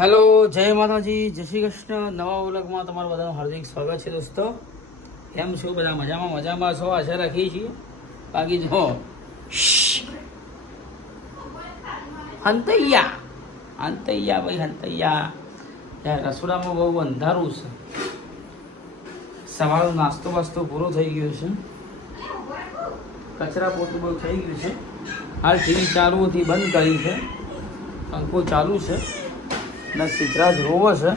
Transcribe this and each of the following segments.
Hello, જય માતાજી, જય શ્રી કૃષ્ણ. નવા વ્લોગમાં તમારું બધાનું હાર્દિક સ્વાગત છે દોસ્તો. કેમ છો બધા? મજામાં મજામાં છો? આશા રાખીએ છીએ. બાકી જો હંતૈયા. હંતૈયા ભાઈ, હંતૈયા. યાર, રસોડામાં બહુ અંધારું છે. સવારનો નાસ્તો વાસ્તો પૂરો થઈ ગયો છે. કચરા પોતું બહુ થઈ ગયું છે. હાલ ટીવી ચાલુ હતી, બંધ કરી છે. પંખો ચાલુ છે. ને સિદ્ધરાજ રોવો છે.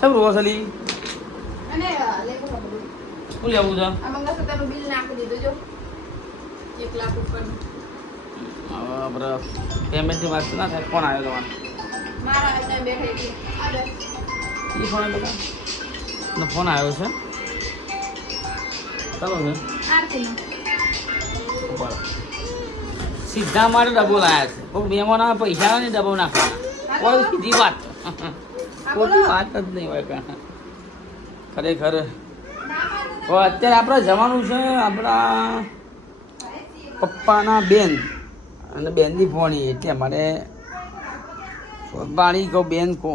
શું રોવો છે લી? શું લેવું છે? મંગળસૂત્રનું બિલ નાખી દીધું જો. એક લાખ ઉપર હવે આપણે પેમેન્ટની વાત ના થાય ફોન આવ્યો તમારો? મારા બેઠી. એ ફોન આવ્યો ને ફોન આવ્યો છે? ચાલો છે સીધા મારે ડબો લાયા છે. મહેમાનો પૈસા નહીં ડબો નાખવાના કોઈ વાત કોઈ વાત જ નહીં હોય ખરેખર. અત્યારે આપણે જવાનું છે આપણા પપ્પાના બેન અને બેનની ભોણી. એટલે અમારે બાળી કહો બેન કહો.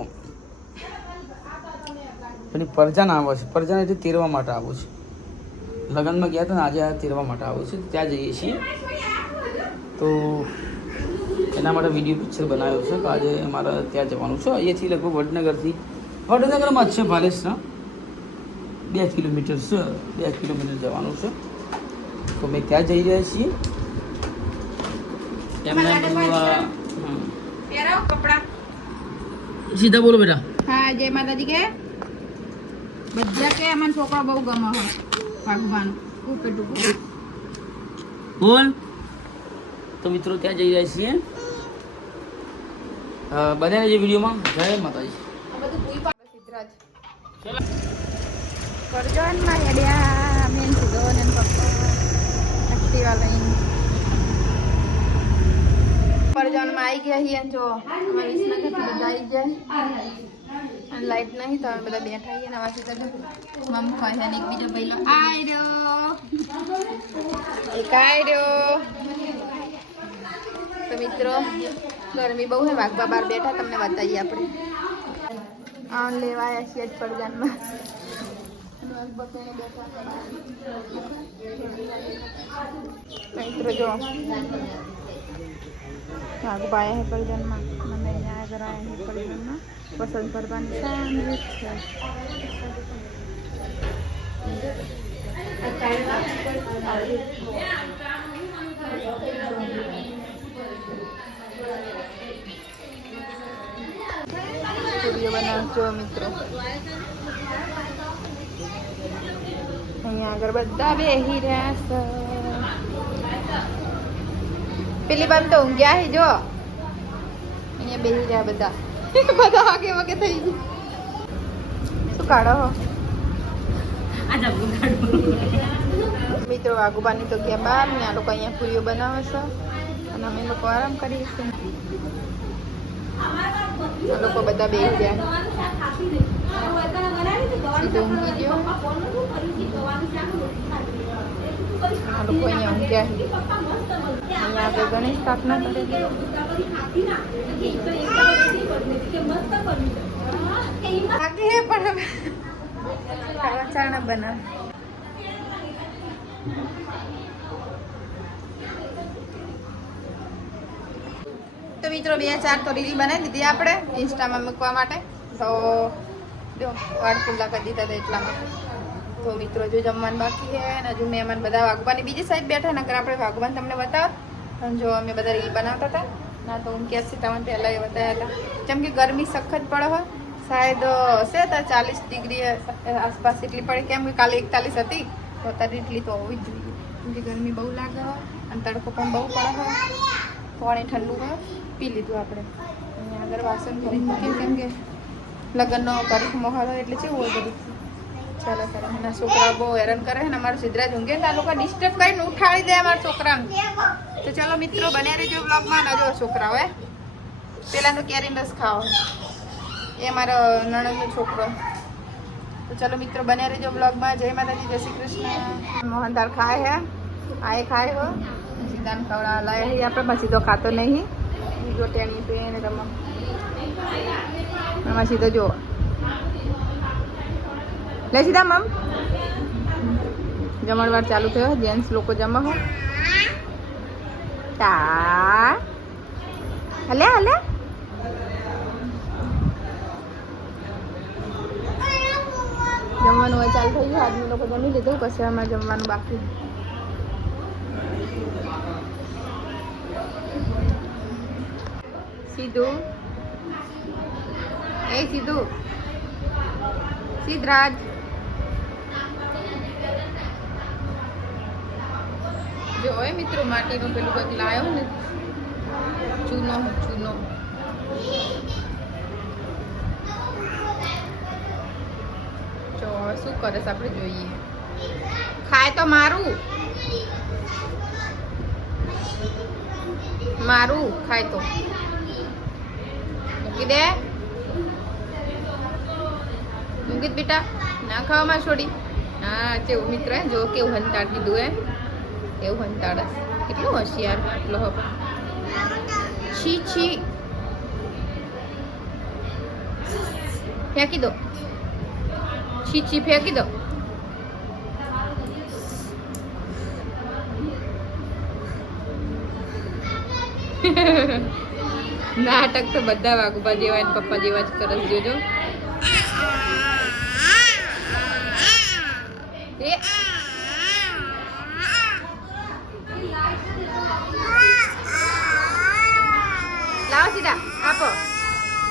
પેલી પરજાન આવે છે. પરજાન એટલે તેરવા માટે આવું છે. લગ્નમાં ગયા હતા ને આજે તેરવા માટે આવું છે. ત્યાં જઈએ છીએ. તો એના માટે વીડિયો પિક્ચર બનાવ્યો છે. આજે મારે ત્યાં જવાનું છે. અહીંયાથી લગભગ વડનગરથી વડનગરમાં જ છે ભાલેસના બે કિલોમીટર છે. બે કિલોમીટર જવાનું છે. તો મેં ત્યાં જઈ રહ્યા છીએ. એમને. સીધા બોલો બેટા. હા જય માતાજી કે. બધા કે અમને છોકરા બહુ ગમે હોય. ભગવાન. બોલ. તો મિત્રો ત્યાં જઈ રહ્યા છીએ. બધાને જે વિડીયોમાં જય માતાજી. આ બધું પૂરી પાડે સિદ્ધરાજ. કરજણમાં હેડ્યા મેન સીધો ને એન પપ્પા એક્ટિવા લઈને કરજણમાં આવી ગયા છીએ જો બધા આવી ગયા. લાઈટ નહીં તો બધા બેઠા છીએ નવા કહે છે એક બીજો પહેલો એક તો મિત્રો, ગરમી બહુ છે વાઘબા બાર બેઠા, તમને બતાવીએ આપણે. આ લેવાયા છીએ જ તો મિત્રો, જો. વાઘબા આવ્યા છે પડદાનમાં. મને અહીંયા આગળ આવ્યા હે પડદાનમાં. પસંદ કરવાની સાંભળી છે. વીડિયો બનાવજો મિત્રો. અહીંયા આગળ બધા બેહી રહ્યા છે. પેલી બાજુ તો ઊંઘ્યા છે જો. અહીંયા બેહી રહ્યા બધા. બધા વાગે વાગે થઈ ગયું. શું કાઢો હો? મિત્રો, આગુબાની તો ગયા બાર ને આ લોકો અહીંયા પૂરીઓ બનાવે છે. અને અમે લોકો આરામ કરીએ છીએ. લોકો બધા બે ગયા. સીધો ઊંઘી ગયો લોકો અહીંયા ઊંઘ્યા. અહીંયા આગળ ગણેશ સ્થાપના બાકી પણ ખાવા ચાણા બનાવ. તો મિત્રો, બે ચાર તો રીલ બનાવી દીધી આપણે ઇન્સ્ટામાં મૂકવા માટે. તો જો, વાળ ખુલ્લા કરી દીધા હતા એટલા માટે તો મિત્રો, જો જમવાનું બાકી છે અને હજુ મહેમાન બધા વાઘવાની બીજી સાઈડ બેઠા, નકર આપણે વાઘવાન તમને બતાવો જો અમે બધા રીલ બનાવતા હતા. ના તો હું ક્યાંથી તમને પહેલાં એ બતાવ્યા હતા. જેમ કે ગરમી સખત પડે હોય શાયદ હશે તો ચાલીસ ડિગ્રી આસપાસ એટલી પડે. કેમ કે કાલે એકતાલીસ હતી. તો અત્યારે એટલી તો હોવી જ જોઈએ. કેમ કે ગરમી બહુ લાગે હોય અને તડકો પણ બહુ પડે હોય પાણી ઠંડુ પી લીધું આપણે. અહીંયા આગળ વાસણ ભરી મૂક્યું કેમ કે લગ્નનો મોહાલ હોય એટલે કેવું હોય બધું. ચાલો કરે એના છોકરા બહુ હેરાન કરે ને અમારા સિદ્ધરાજ ઊંઘે ને આ લોકો ડિસ્ટર્બ કરીને ઉઠાડી દે અમારા છોકરાને. તો ચાલો મિત્રો બને રહેજો બ્લોગમાં ના જો છોકરા હોય પહેલાંનું કેરી રસ ખાઓ. એ મારો નણંદનો છોકરો. તો ચાલો મિત્રો બને રહેજો બ્લોગમાં જય માતાજી, જય શ્રી કૃષ્ણ. મોહનદાર ખાય, હે. આ એ ખાય, હો. સીધાને ખવડા લાય આપણે પછી તો ખાતો નહીં. બીજો ટેણી પેન રમો એમાં સીધો જુઓ. લે સીધા, મમ. જમણવાર ચાલુ થયો. જેન્ટ્સ લોકો જમા હો. તા. હલે હલે. જમવાનું ચાલુ થઈ ગયું. આજનું લોકો જમી લીધું. પછી અમારે જમવાનું બાકી. સીધું એ સીધું સિદ્ધરાજ જો એ મિત્રો માટીનું પેલું કંઈક લાવ્યો ને ચૂનો ચૂનો જો શું કરે આપણે જોઈએ ખાય તો મારું મારું, ખાય તો. મૂકી દે. મૂકી બેટા. ના ખાવામાં છોડી. હા, કેવું મિત્ર? જો કેવું હંતાડ દીધું એમ. એવું હંતાડ કેટલું હોશિયાર. એટલો હવે છી છી. ફેંકી દો. છી છી, ફેંકી દો. નાટક તો બધા વાઘુબા જેવા ને પપ્પા જેવા જ સરસ જોજો. લાવો સીધા, આપો.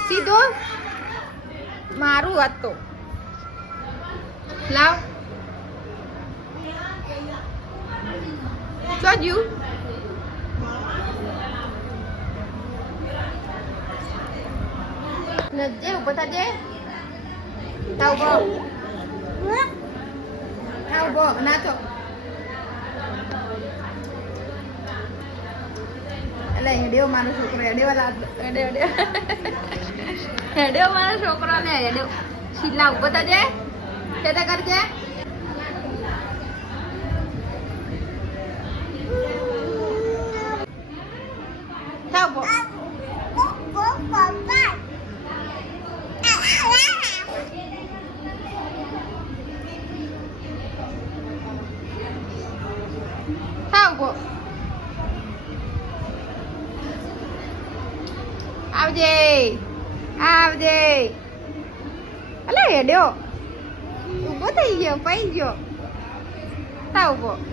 સીધો? મારું વાત તો. લાવ. ચોજ્યું નજે ઊભો થાજે થા ઊભો થા ઊભો નાચો એટલે હેડ્યો મારો છોકરો હેડ્યો વાલા હેડ્યો હેડ્યો મારો છોકરો ને હેડ્યો શીલા ઊભો થાજે તે કરજે થા આવજે. આવજે. અલે, હેડ્યો. ઊભો થઈ ગયો, પઈ ગયો. તા ઊભો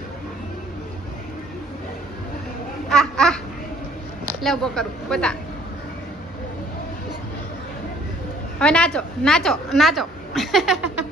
આ આ લે ઊભો કરું, બતા. હવે નાચો નાચો નાચો.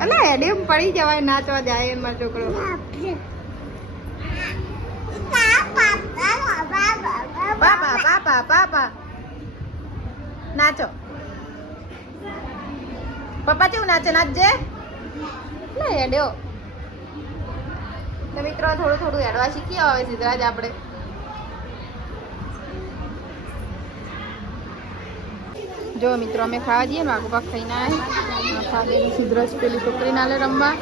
અલા હેડેમ પડી જવાય નાચવા જાય એમાં છોકરો પાપા પાપા પાપા નાચો. પપ્પા કેવું નાચે? નાચજે? લે હેડ્યો. તો મિત્રો થોડું થોડું હેડવા શીખી આવે સિદ્ધરાજ આપણે. જો મિત્રો અમે ખાવા જઈએ પાક ખાઈને આવ્યા ખાધે સિદ્ધરાજ પેલી છોકરી નાલે રમવા.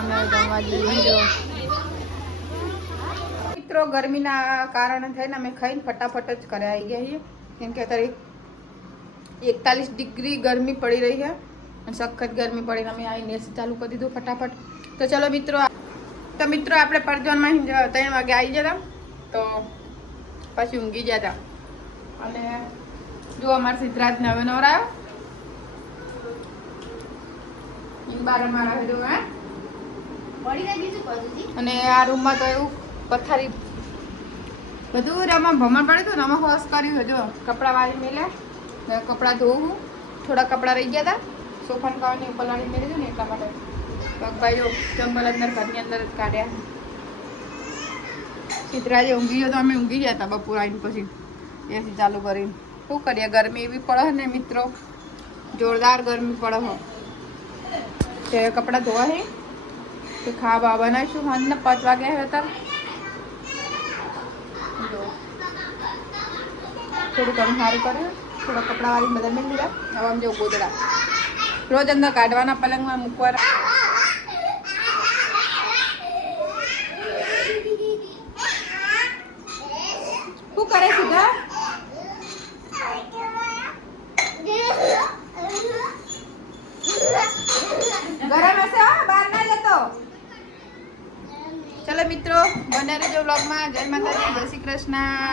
અમે રમવા જઈએ. જો. મિત્રો ગરમીના કારણે થઈને અમે ખાઈને ફટાફટ જ કરે આવી ગયા છીએ. કેમ કે અત્યારે એકતાલીસ ડિગ્રી ગરમી પડી રહી છે અને સખત ગરમી પડીને અમે આ એસી ચાલુ કરી દીધું ફટાફટ. તો ચલો મિત્રો તો મિત્રો આપણે પરજોનમાં ત્રણ વાગે આવી જતા. તો પછી ઊંઘી જતા. અને જો અમારા સિદ્ધરાજ નવે નવરાયો અને આ રૂમમાં તો એવું પથારી બધું રમા ભમણ પડ્યું હતું આમાં હોશ કર્યું હજુ કપડાં વાળી મેલે. ને કપડાં ધોવું. થોડા કપડાં રહી ગયા હતા સોફાન કાવાની પલાળી મેળી દઉં ને એટલા માટે. પગભાઈઓ જંગલ અંદર ઘરની અંદર જ કાઢ્યા. ચિત્રાજે ઊંઘી ગયો તો અમે ઊંઘી ગયા હતા બપોર આવીને પછી. એસી ચાલુ કરીને. શું કરીએ? ગરમી એવી પડે ને મિત્રો. જોરદાર ગરમી પડે હો. તે કપડાં ધોવા હે. કે ખાવા બનાવીશું સાંજના પાંચ વાગે હવે હતા થોડું આમ સારું કર્યું થોડા કપડા વાળી બધા મેળ લીધા હવે આમ જેવું ગોદડા રોજ અંદર કાઢવાના પલંગમાં મૂકવાના શું કરે સીધા ગરમ હશે હો બહાર ના જતો ચલો મિત્રો બને રહેજો વ્લોગમાં જય માતાજી જય શ્રી કૃષ્ણ